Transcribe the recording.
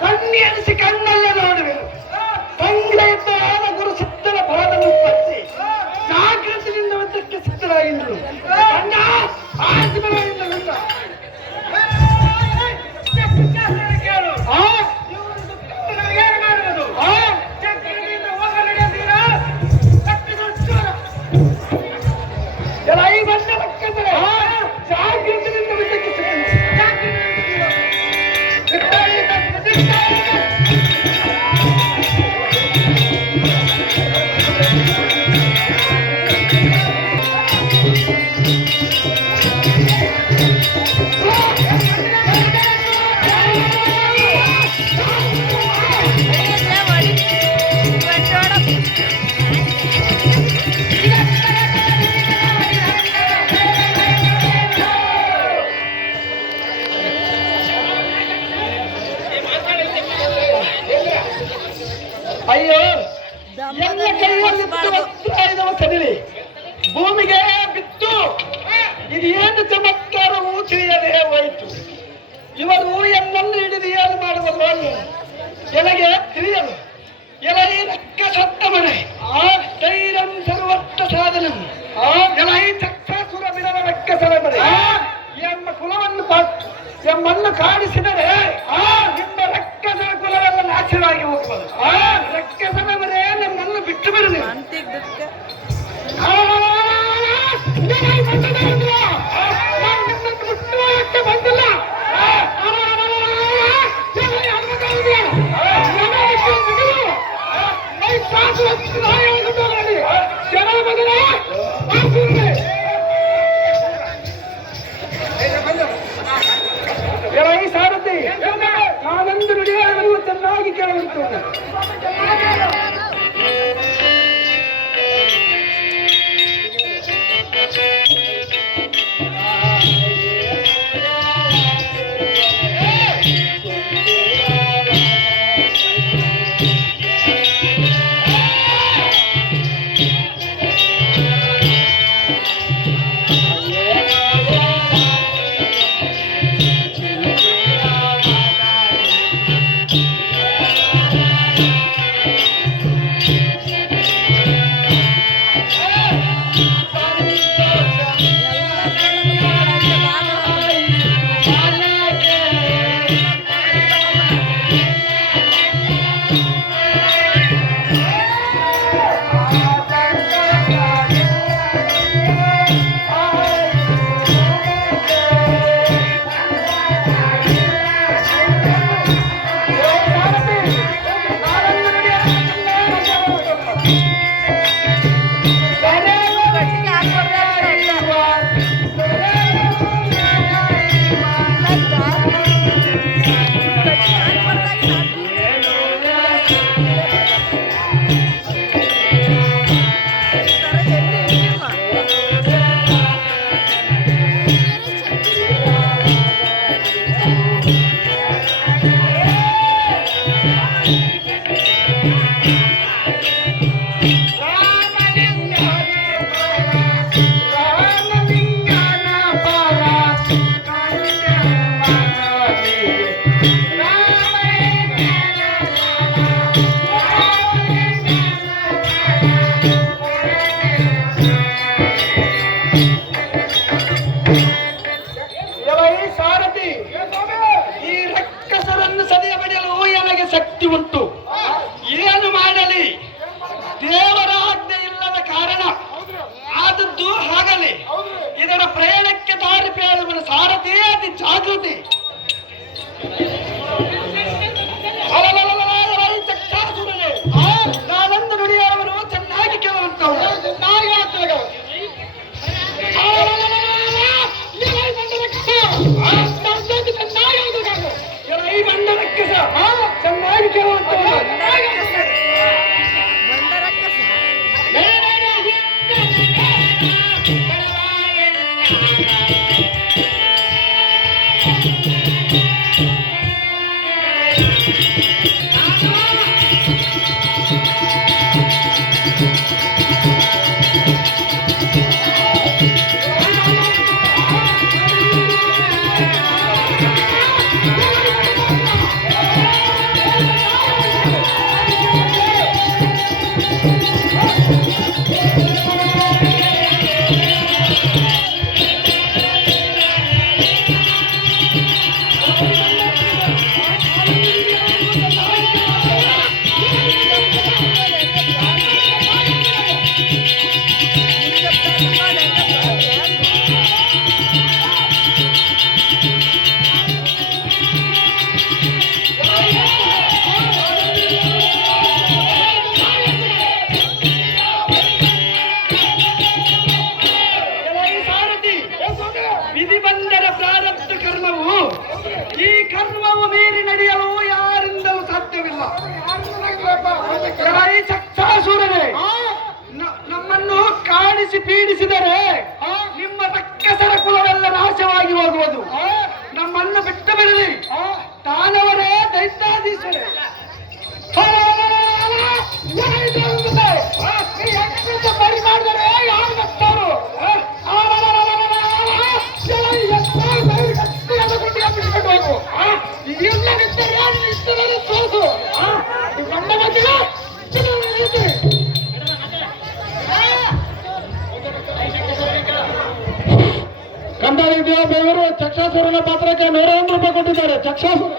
ಕಣ್ಣಿ ಅನಿಸಿ ಕಣ್ಣಲ್ಲೇ ನೋಡುವೆನು. ಸಂಗ್ರಹಿತ ಗುರು ಸಿದ್ಧರ ಪಾದವನ್ನು ಸ್ಪರ್ಶಿ ಜಾಗೃತಿಯಿಂದ ಒಂದಕ್ಕೆ ಸಿದ್ಧರಾಗಿದ್ದರು. ಅಯ್ಯೋ ಎಲ್ಲ ಕೈಯಲ್ಲಿ ಸಡಿಲಿ ಭೂಮಿಗೆ ಬಿತ್ತು. ಇದೇನು ಚಮತ್ಕಾರವೂ ತಿಳಿಯದೆ ಹೋಯಿತು. ಇವರು ಎನ್ನನ್ನು ಹಿಡಿದು ಏನು ಮಾಡುವುದು ಅಲ್ಲ ಎನಗೆ ತಿಳಿಯಲು. ಎಲೈ ರಕ್ಕ ಸತ್ತ ಮನೆ ಧೈರ್ಯಂ ಸರ್ವತ್ತ ಸಾಧನ ಎಲೈ ಚಕ್ರಾಸುರ ಬಿಡರ ರಕ್ಕ ಸರಬಡೆ ಎಂಬ ಕುಲವನ್ನು ಎಂಬನ್ನು ಕಾಣಿಸಿದರೆ ನಿಮ್ಮ ರಕ್ಕಸರ ಕುಲವೆಲ್ಲ ನಾಶವಾಗಿ ಹೋಗುವುದು. ರಕ್ಕಸರವರೇ ನಮ್ಮನ್ನು ಬಿಟ್ಟು ಬಿಡಲಿ. ಬಂದಿಲ್ಲ ಸಾರಥಿ ನಾನೊಂದು ನುಡಿಯನ್ನು ಚೆನ್ನಾಗಿ ಕೇಳಬೇಕು. ಶಕ್ತಿ ಉಂಟು. ಏನು ಮಾಡಲಿ? ದೇವರ ಆಜ್ಞೆ ಇಲ್ಲದ ಕಾರಣ ಆದದ್ದು ಹಾಗಲಿ. ಇದರ ಪ್ರಯಾಣಕ್ಕೆ ದಾರಿ ಪೇಳುವನು ಸಾರಥಿ ಅತಿ ಜಾಗೃತಿ. ನಾನೊಂದು ನುಡಿಯವನು ಚೆನ್ನಾಗಿ ಕೇಳುವಂತವನು. ಚೆನ್ನಾಗಿ ಕೇಳುವಂತವನು. ಕರ್ಮವು ಮೀರಿ ನಡೆಯಲು ಯಾರಿಂದಲೂ ಸಾಧ್ಯವಿಲ್ಲ. ಜೈ ಚಕ್ಷಾಸುರನೇ, ನಮ್ಮನ್ನು ಕಾಡಿಸಿ ಪೀಡಿಸಿದರೆ ನಿಮ್ಮ ರಕ್ಕಸರ ಕುಲವೆಲ್ಲ ನಾಶವಾಗಿ ಹೋಗುವುದು. ನಮ್ಮನ್ನು ಬಿಟ್ಟು ಬಿಡಲಿ. ತಾನವರೇ ದೈತ್ಯಾಧೀಶರೇ, ಬರಿ ಮಾಡಿದರೆ ಯಾರು ಬರ್ತಾರೋ ಸೋಸು ನನ್ನ ಬಗ್ಗೆ ಕಂದಾಯ ಬೆವರು ಚಕ್ಷಾಸುರನ ಪಾತ್ರಕ್ಕೆ 101 ರೂಪಾಯಿ ಕೊಟ್ಟಿದ್ದಾರೆ. ಚಕ್ಷಾಸುರ